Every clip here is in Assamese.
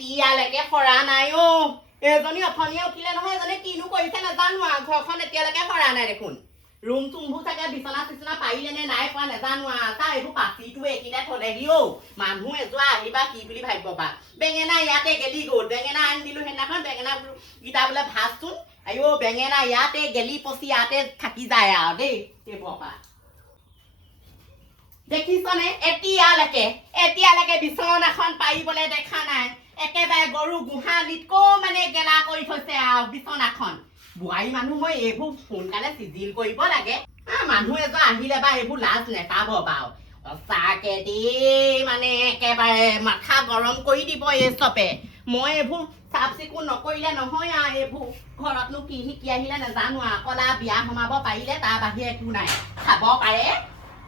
এতিয়ালৈকে সৰা নাই অ এজনী অথনিয়ে উঠিলে নহয় এজনী কিনো কৰিছে নাজানো আৰু ঘৰখন এতিয়ালৈকে সৰা নাই দেখোন ৰুম চুমবোৰ চাগে বিচনা চিচনা পাৰিলে নে নাই পোৱা নাজানো আৰু তাৰ এইবোৰ পাতিটো এইকেইটা থলেহি অ মানুহ এযোৱা আহিবা কি বুলি ভাবিব বা বেঙেনা ইয়াতে গেলি গ'ল বেঙেনা আনি দিলো সেইদিনাখন বেঙেনা গীতা বোলে ভাজচোন আইঅ বেঙেনা ইয়াতে গেলি পচি ইয়াতে থাকি যায় আৰু দেই এইবোৰ পৰা দেখিছনে এতিয়ালৈকে বিচনাখন পাৰিবলৈ দেখা নাই একেবাৰে গৰু গোহালিতকো মানে গেলা কৰি থৈছে আৰু বিচনাখন বোৱাৰী মানুহ মই এইবোৰ সোনকালে চিজিল কৰিব লাগে মানুহ এজন আহিলে বা এইবোৰ লাজ নেপাব বাৰু সঁচাকে দেই মানে একেবাৰে মাথা গৰম কৰি দিব এই চবে মই এইবোৰ চাফ চিকুণ নকৰিলে নহয় আৰু এইবোৰ ঘৰতনো কি শিকি আহিলে নাজানো আৰু কলা বিয়া সোমাব পাৰিলে তাৰ বাহিৰে একো নাই খাব পাৰে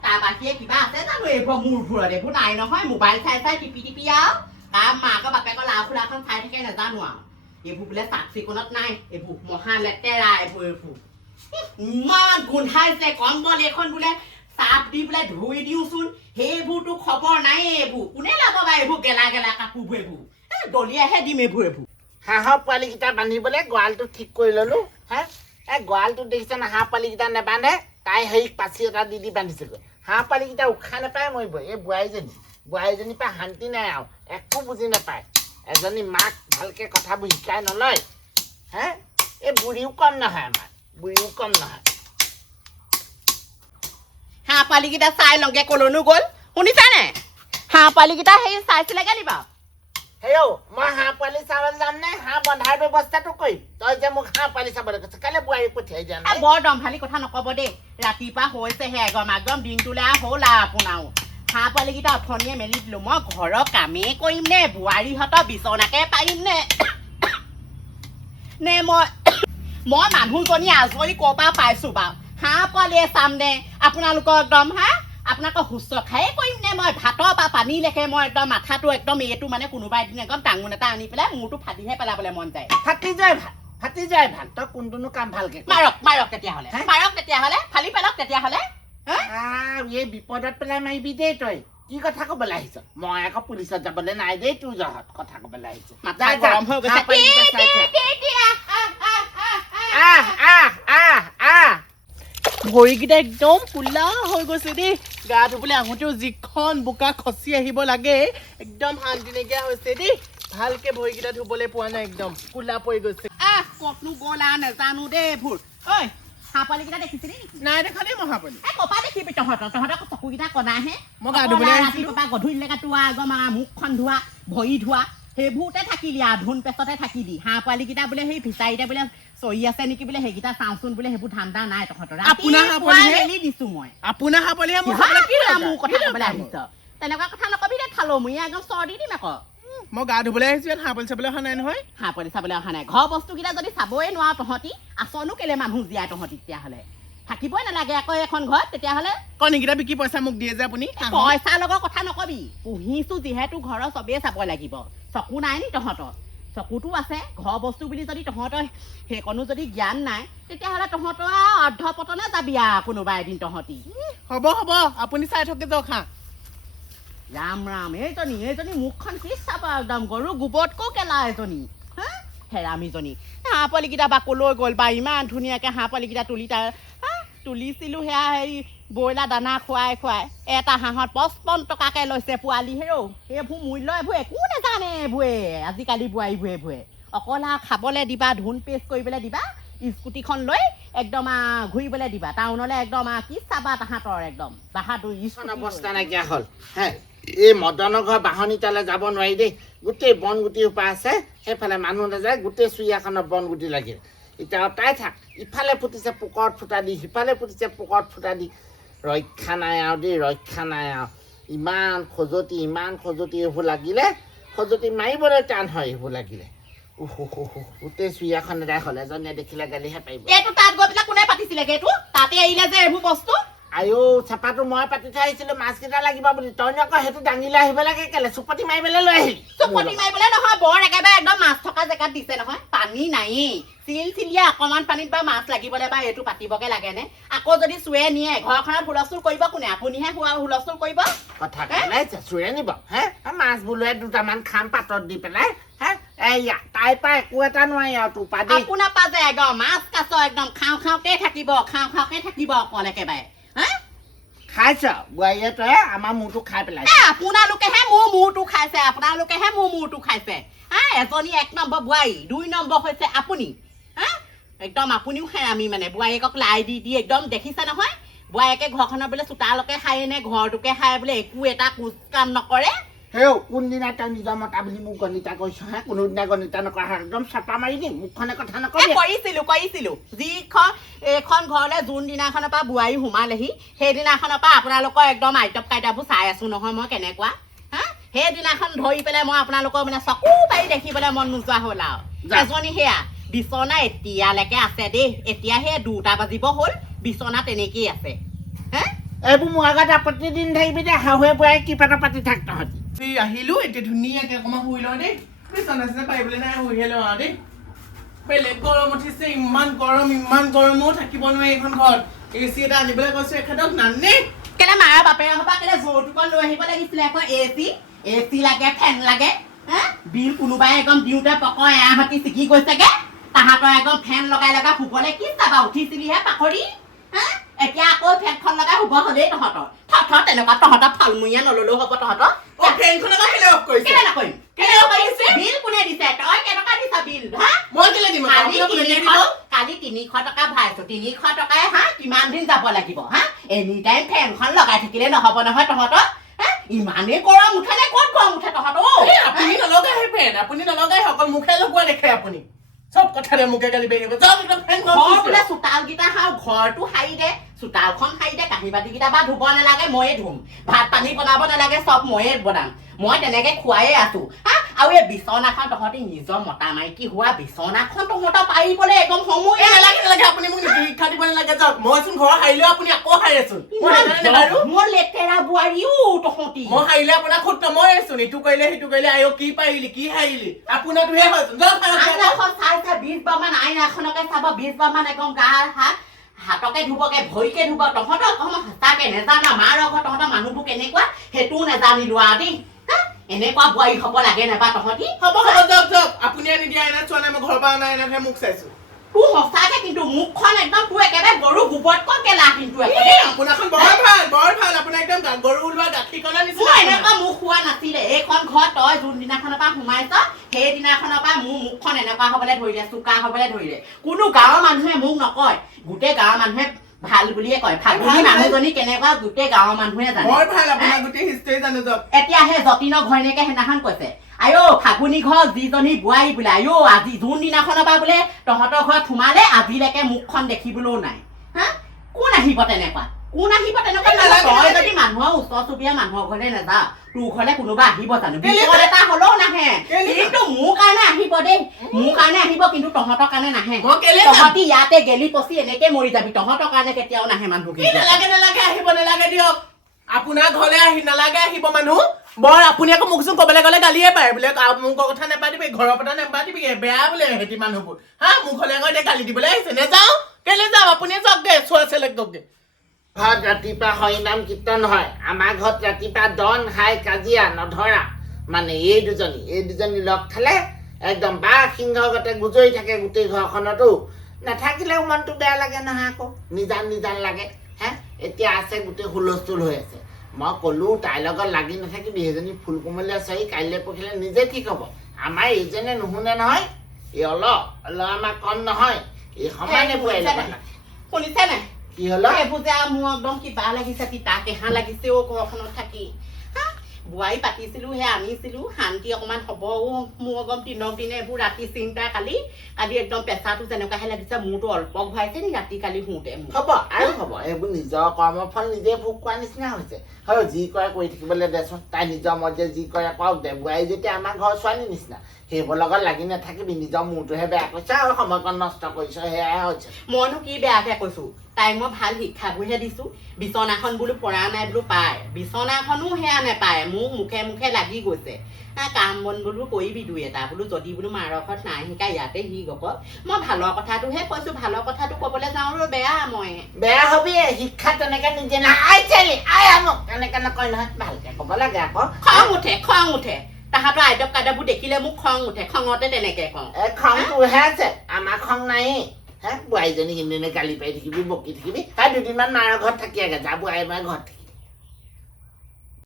তাৰ বাহিৰে কিবা আছে জানো এইবোৰ মূৰবোৰত এইবোৰ নাই নহয় মোবাইল চাই টিপি আৰু তাৰ মাকৰ বাপেকৰ লাও খোলাখন চাই থাকে নাজানো আৰু এইবোৰ বোলে চাফ চিকুণত নাই এইবোৰ মহা লেতেৰা এইবোৰ ইমান গোন্ধাইছে কম্বল এখন বোলে চাফ দি বোলে ধুই দিওঁচোন সেইবোৰতো খবৰ নাই এইবোৰ কোনে লাব বা এইবোৰ গেলা কাপোৰবোৰ এইবোৰ দলিয়াহে দিম এইবোৰ হাঁহৰ পোৱালিকেইটা বান্ধিবলৈ গঁৰালটো ঠিক কৰি ললো হা গঁৰালটো দেখিছে না হাঁহ পোৱালিকেইটা নেবান্ধে তাই সেই পাচি এটা দি বান্ধিছেগৈ হাঁহ পোৱালিকেইটা উশাহ নাপায় মৰিব এই বোৱাৰীজনীৰ পৰা শান্তি নাই আৰু একো বুজি নাপায় এজনী মাক ভালকে কথাবোৰ শিকাই নলয় হে এই বুঢ়ীও কম নহয় আমাৰ হাঁহ পোৱালিকেইটা চাই লগে কলৈনো গ'ল শুনিছানে হাঁহ পোৱালিকেইটা সেই চাইছিলেগে নি বাৰু হেও মই হাঁহ পোৱালি চাবলৈ যাম নে হাঁহ বন্ধাৰ ব্যৱস্থাটো কৰিম তই যে মোক হাঁহ পোৱালি চাবলৈ কৈছ কাইলৈ বোৱাৰী পঠিয়াই দিয়া নাই বৰ দমভালি কথা নকব দেই ৰাতিপুৱা হৈছেহে একদম দিনটোলৈ হ'ল আৰু আপোনাৰো হাঁহ পোৱালিকেইটা অথনিয়ে মেলি দিলো মই ঘৰৰ কামেই কৰিম নে বোৱাৰীহঁতৰ বিচনাকে পাৰিম নে মই মানুহজনী আজৰি ক'ৰ পৰা পাইছো বাৰু হাঁহ পোৱালিয়ে চাম নে আপোনালোকৰ একদম আপোনালোকৰ সুস্থ খায়ে কৰিম নে মই ভাতৰ পৰা পানী লেখে মই একদম মাথাটো একদম এইটো মানে কোনোবা এদিন একদম টাঙোন এটা আনি পেলাই মূৰটো ফাটিহে পেলাবলৈ মন যায় ফাটি যায় ভাল তই কোনটোনো কাম ভালকে মাৰক তেতিয়াহ'লে ফালি পেলাওক তেতিয়াহ'লে এই বিপদত পেলাই মাৰিবি দেই তই কি কথা ক'বলৈ আহিছ মই আকৌ পুলিচত যাবলৈ নাই দেই তোৰ জহত কথা ক'বলৈ আহিছো ভৰিকেইটা একদম কোলা হৈ গৈছে দেই গা ধুবলৈ আহোঁতেও যিখন বোকা খচি আহিব লাগে একদম শান্তি নাইকিয়া হৈছে দেই ভালকে ভৰিকেইটা ধুবলৈ পোৱা নাই একদম কোলা পৰি গৈছে ক'তনো গ'ল আৰু নাজানো দেই ভুৰ ঐ হাঁহ পোৱালিকেইটা দেখিছিলি নেকি নাই দেখা দেই মহাপলি কপা দেখিবি তহঁতৰ চকুকেইটা কণাহে মই গা ধুবলৈ ৰাতিপুৱা গধূলিলৈকে তোৱা একদম মুখখন ধোৱা ভৰি ধোৱা সেইবোৰতে থাকিলি আৰু ধুন পেছতে থাকিলি হাঁহ পোৱালিকেইটা বোলে সেই ফিচাৰীতে বোলে চৰি আছে নেকি বোলে সেইকেইটা চাওঁচোন বোলে সেইবোৰ ধান্দা নাই তহঁতৰ আপোনাৰ হাঁহ পোৱালি মেলি দিছো মই আপোনাৰ হাঁহ পোৱালিহে মোৰ কথা ক'বলৈ আহিছ তেনেকুৱা কথা নকবি দে খালো মই একদম চৰ্দি দিম আকৌ মই গা ধুবলৈ আহিছো ইয়াত হাঁহ পোৱালি চাবলৈ অহা নাই নহয় হাঁহ পোৱালি চাবলৈ অহা নাই ঘৰ বস্তুকেইটা যদি চাবই নোৱাৰ তহঁতি আছনো কেলে মানুহ জীয়াই তহঁতি তেতিয়াহ'লে থাকিবই নালাগে আকৌ এখন ঘৰত তেতিয়াহ'লে কণীকেইটা বিকি পইচা মোক দিয়ে যে আপুনি পইচাৰ লগৰ কথা নকবি পুহিছো যিহেতু ঘৰৰ চবেই চাব লাগিব চকু নাই নি তহঁতৰ চকুতো আছে ঘৰ বস্তু বুলি যদি তহঁতৰ সেইকণো যদি জ্ঞান নাই তেতিয়াহ'লে তহঁতৰ অৰ্ধপতনে যাবি আৰু কোনোবা এদিন তহঁতি হ'ব আপুনি চাই থাকে যাওক হাঁহ ৰাম এইজনী মুখখন কি চাবা একদম গৰু গোবৰতকো কেলা এজনী হেৰামিজনী হাঁহ পোৱালিকেইটা বা কলৈ গ'ল বা ইমান ধুনীয়াকৈ হাঁহ পোৱালিকেইটা তুলিছিলোঁ সেয়া হেৰি ব্ৰইলাৰ দানা খুৱাই এটা হাঁহত 55 টকাকৈ লৈছে পোৱালি সেইবোৰ মূল্য এইবোৰ একো নাজানে এইবোৰে আজিকালি বোৱাৰীবোৰে অকল খাবলৈ দিবা ধুন পেষ্ট কৰিবলৈ দিবা স্কুটিখন লৈ একদম ঘূৰিবলৈ দিবা টাউনলৈ একদম কি চাবা তাহাঁতৰ একদম বাহাদুৰ অৱস্থা নাইকিয়া হ'ল এই মদনৰ ঘৰ বাহনী তালৈ যাব নোৱাৰি দেই গোটেই বন গুটি সোপা আছে সেইফালে মানুহ নাযায় গোটেই চুৰিয়াখনৰ বন গুটি লাগিল এতিয়া তাই থাক ইফালে ফুটিছে পোকৰত ফুটা দি সিফালে ফুটিছে পোকৰত ফুটা দি ৰক্ষা নাই আৰু ইমান খজুৱতি এইবোৰ লাগিলে খজুৱতি মাৰিবলৈ টান হয় এইবোৰ লাগিলে গোটেই চুৰিয়াখন এদাই হ'ল এজনীয়ে দেখিলে গালিহে পাৰিব এইটো তাত গৈ পেলাই কোনে পাতিছিলেগে এইটো তাতে এৰিলে যে এইবোৰ বস্তু আইও চেপাটো মই পাতি থৈ আহিছিলো মাছকেইটা লাগিব বুলি তই আকৌ সেইটো দাঙিলৈ আহিব লাগে কেলে চুপতি মাৰিবলৈ লৈ আহিলি চুপতি মাৰিবলৈ নহয় বৰ একেবাৰে একদম মাছ থকা জেগাত দিছে নহয় পানী নায়েই চিলিয়া অকণমান পানীত বা মাছ লাগিবলৈ বা এইটো পাতিবগে লাগে নে আকৌ যদি চুৱে নিয়ে ঘৰখনত হুলস্থুল কৰিব কোনে আপুনিহে হুলস্থুল কৰিব কথা ক'লে চুৰে নিব মাছ বোলোৱে দুটামান খাম পাতত দি পেলাই এয়া তাই পাই একো এটা নোৱাৰি আৰু তোৰ পৰা দেই আপোনাৰ পৰা যে একদম মাছ কাছ একদম খাওঁকে থাকিব অকল একেবাৰে হা খাইছ বোৱাৰীয়ে তই আমাৰ মূৰটো খাই পেলাইছ আপোনালোকেহে মোৰ মূৰটো খাইছে হা এজনী 1 নম্বৰ বোৱাৰী 2 নম্বৰ হৈছে আপুনি হা একদম আপুনিও খাই আমি মানে বোৱাৰীয়েকক লাই দি একদম দেখিছে নহয় বোৱাৰীয়েকে ঘৰখনৰ বোলে চোতালকে খায় নে ঘৰটোকে খায় বোলে একো এটা কোচ কাম নকৰে হেও কোনদিনা তই নিজৰ মতা বুলি মোক গণিতা কৰিছ হে কোনোদিনা গণিতা নকৰা একদম চাপা মাৰি দিম মুখখনে কথা নকবি কৰিছিলো যিখন এইখন ঘৰলৈ যোনদিনাখনৰ পৰা বোৱাৰী সোমালেহি সেইদিনাখনৰ পৰা আপোনালোকৰ একদম আইটপ কাইটাবোৰ চাই আছো নহয় মই কেনেকুৱা হা সেইদিনাখন ধৰি পেলাই মই আপোনালোকৰ মানে চকু পাৰি দেখিবলৈ মন নোযোৱা হ'ল আৰু এজনী সেয়া বিচনা এতিয়ালৈকে আছে দেই এতিয়া সেই 2টা বাজিব হ'ল বিচনা তেনেকেই আছে হা এইবোৰ মোৰ আগত আপত্তি দিন থাকিবি দে শাহুৱে বোৱাৰী কি পাতা পাতি থাক তহঁতি আহিলো এতিয়া ধুনীয়াকে অকণমান শুই লওঁ দেই বিচনা চিচনা পাৰিবলৈ নাই শুইহে লওঁ আৰু দেই বেলেগ গৰম উঠিছে ইমান গৰমো থাকিব নোৱাৰি এইখন ঘৰত AC এটা আনিবলৈ কৈছো এখেতক নানে কেলে মাৰ বাপেৰে হবা কেলে যৌতুকত লৈ আহিব লাগিছিলে আকৌ AC লাগে ফেন লাগে হা বিল কোনোবাই একদম দিওঁতে পকৰ এৰাহতি চিকি গৈছেগে তাহাঁতৰ একদম ফেন লগাই শুবলৈ কি চাবা উঠিছিলিহে পাখৰি হা এতিয়া আকৌ ফেনখন লগাই শুব হ'লেই তহঁতৰ তেনেকুৱা তহঁতৰ ফালমূৰীয়া নললেও হ'ব তহঁতৰ ফেনখন আকৌ কেলে অফ কৰিছে কেলে নকৰিম কেলে অফ কৰিছে বিল কোনে দিছে তই কেইটকা দিছা বিল হা মই কেলে দিম কালি 300 টকা ভৰাইছো 300 টকাই হা কিমান দিন যাব লাগিব হা এনি টাইম ফেনখন লগাই থাকিলে নহ'ব নহয় তহঁতৰ ইমানেই গৰম উঠে নে ক'ত গৰম উঠে তহঁতৰ আপুনি নলগাই ফেন আপুনি নলগাই অকল মুখে লগোৱা দেখে আপুনি চব কথাতে মুখে গালি বেৰিব চব একদম ফেন বোলে চোতালকেইটা ঘৰটো সাৰি দে চোতালখন সাৰি দে কাঁহী বাতিকেইটা বা ধুব নালাগে ময়ে ধুম ভাত পানী বনাব নালাগে চব ময়ে বনাম মই তেনেকে খুৱায়ে আছো হা আৰু এই বিচনাখন তহঁতি নিজৰ মতা মাইকী হোৱা বিচনাখন তহঁতৰ পাৰিবলৈ একদম সময় নালাগে আপুনি মোক শিক্ষা দিব নালাগে যাওক মইচোন ঘৰ সাৰিলেও আপুনি আকৌ সাৰিছোন মোৰ লেতেৰা বোৱাৰীও তহঁতি মই সাৰিলে আপোনাক খুদ নমৰেচোন ইটো কৰিলে সিটো কৰিলে আয়ো কি পাৰিলি কি সাৰিলি আপোনাৰটোহে হয়চোন চাই 20 বাৰমান আইনাখনকে চাব 20 বাৰমান একদম গা হাতকে ধুবকে ভৰিকে ধুব তহঁতৰ অকণমান সঁচাকে নেজানা মাৰ ঘৰ তহঁতৰ মানুহবোৰ কেনেকুৱা সেইটোও নেজানিলো আৰু দেই এনেকুৱা বোৱাৰী হ'ব লাগে নেবা তহঁতি হ'ব যাওক আপুনি আনি দিয়া আইনা চোৱা নাই মই ঘৰৰ পৰা অনা আইনাহে মোক চাইছো তোৰ সঁচাকে কিন্তু মুখখন একদম তোৰ একেবাৰে গৰু গোবৰতকৈ গেলা কিন্তু আপোনাৰখন বৰ ভাল আপোনাৰ একদম গৰু ওলোৱা গাখীৰকণৰ নিচিনা এনেকুৱা মুখ হোৱা নাছিলে এইখন ঘৰত তই যোনদিনাখনৰ পৰা সোমাইছ সেইদিনাখনৰ পৰা মোৰ মুখখন এনেকুৱা হ'বলৈ ধৰিলে চোকা হ'বলৈ ধৰিলে কোনো গাঁৱৰ মানুহে মোক নকয় গোটেই গাঁৱৰ মানুহে ভাল বুলিয়ে কয় ফাগুনী মানুহজনী কেনেকুৱা গোটেই গাঁৱৰ মানুহে জানে বৰ ভাল আপোনাৰ গোটেই হিষ্ট্ৰী জানো যাওক এতিয়া সেই যতীনৰ ঘৈণীয়েকে সেইদিনাখন কৈছে আয়ো ফাগুনী ঘৰ যিজনী বোৱাৰী বোলে আয়ো আজি যোনদিনাখনৰ পৰা বোলে তহঁতৰ ঘৰত সোমালে আজিলৈকে মুখখন দেখিবলৈও নাই হা কোন আহিব তেনেকুৱা তই যদি মানুহৰ ওচৰ চুবুৰীয়া মানুহৰ ঘৰলৈ নাযাৱ তোৰ ঘৰলে কোনোবা আহিব জানো বিপদ এটা হ'লেও নাহে কিন্তু মোৰ কাৰণে আহিব দেই মোৰ কাৰণে আহিব কিন্তু তহঁতৰ কাৰণে নাহে তহঁতি ইয়াতে গেলি পচি এনেকে মৰি যাবি তহঁতৰ কাৰণে কেতিয়াও নাহে মানুহ নালাগে আহিব নালাগে দিয়ক আপোনাৰ ঘৰলে নালাগে আহিব মানুহ বৰ আপুনি আকৌ মোকচোন ক'বলৈ গ'লে গালিয়ে পায় বোলে মোৰ কথা নেপাতিবি ঘৰৰ কথা নেপাতিবি বেয়া বোলে সিহঁতি মানুহবোৰ হা মোৰ ঘৰলে আকৌ এতিয়া গালি দিবলৈ আহিছে নেযাওঁ কেলে যাওঁ আপুনিয়ে যাওক দে চোৱা চেলেক দক দে ঘৰত ৰাতিপুৱা হৰিনাম কীৰ্তন হয় আমাৰ ঘৰত ৰাতিপুৱা দন হাই কাজিয়া নধৰা মানে এই দুজনী লগ খালে একদম বাঘ সিংহৰ গতে গুজৰি থাকে গোটেই ঘৰখনতো নাথাকিলেও মনটো বেয়া লাগে নহয় আকৌ নিজান লাগে হে এতিয়া আছে গোটেই হুলস্থুল হৈ আছে মই ক'লো তাইৰ লগত লাগি নাথাকিবি সেইজনী ফুল কোমলীয়া ছোৱালী কাইলৈ পৰহিলৈ নিজে ঠিক হ'ব আমাৰ এইজনে নুশুনে নহয় এই আমাক কম নহয় এই সমানে শুনিছে নাই কি হলো এইবোৰ যে মোৰ একদম কিবা লাগিছে তিতা কেহা লাগিছে ঘৰখনত থাকি বোৱাৰী পাতিছিলো হে আনিছিলো শান্তি অকমান হ'ব মোৰ একদম দিনক দিনে এইবোৰ ৰাতি চিন্তা কালি একদম পেচাটো যেনেকুৱাহে লাগিছে মোৰতো অলপ ভৰাইছে নি ৰাতি কালি শুওঁতে হ'ব আৰু হ'ব এইবোৰ নিজৰ কৰ্মফল নিজে ভোগ কৰা নিচিনা হৈছে হয় যি কৰে কৰি থাকিবলৈ দেচোন তাই নিজৰ মতে যি কৰে কৰক দে বোৱাৰী যেতিয়া আমাৰ ঘৰৰ ছোৱালী নিচিনা সেইবোৰ লগত লাগি নাথাকিবি নিজৰ মূৰটোহে বেয়া কৰিছে আৰু সময়কণ নষ্ট কৰিছ সেয়াহে হৈছে মইনো কি বেয়াকে কৈছো তাইক মই ভাল শিক্ষাবোৰহে দিছো বিচনাখন বোলো পৰা নাই বোলো পায় বিচনাখনো সেয়া নেপায় মোক মুখে লাগি গৈছে কাম বন বোলো কৰিবি দুই এটা বোলো যদি বোলো মাৰ ঘৰত নাই শিকা ইয়াতে সি গপ মই ভালৰ কথাটোহে কৈছো ভালৰ কথাটো ক'বলৈ যাওঁ আৰু বেয়া হবি শিক্ষা তেনেকে নিজে তেনেকে নকয় নহয় ভালকে ক'ব লাগে আকৌ খং উঠে তাহাঁতৰ আইদক কাইদবোৰ দেখিলে মোক খং উঠে খঙতে তেনেকে কওঁ খংটোহে আছে আমাৰ খং নাই হে বোৱাৰীজনী কিনে গালি পাই থাকিবি বকি থাকিবি তাই দুদিনমান মাৰ ঘৰত থাকি আগে যা বোৱাৰী মাৰ ঘৰত থাকি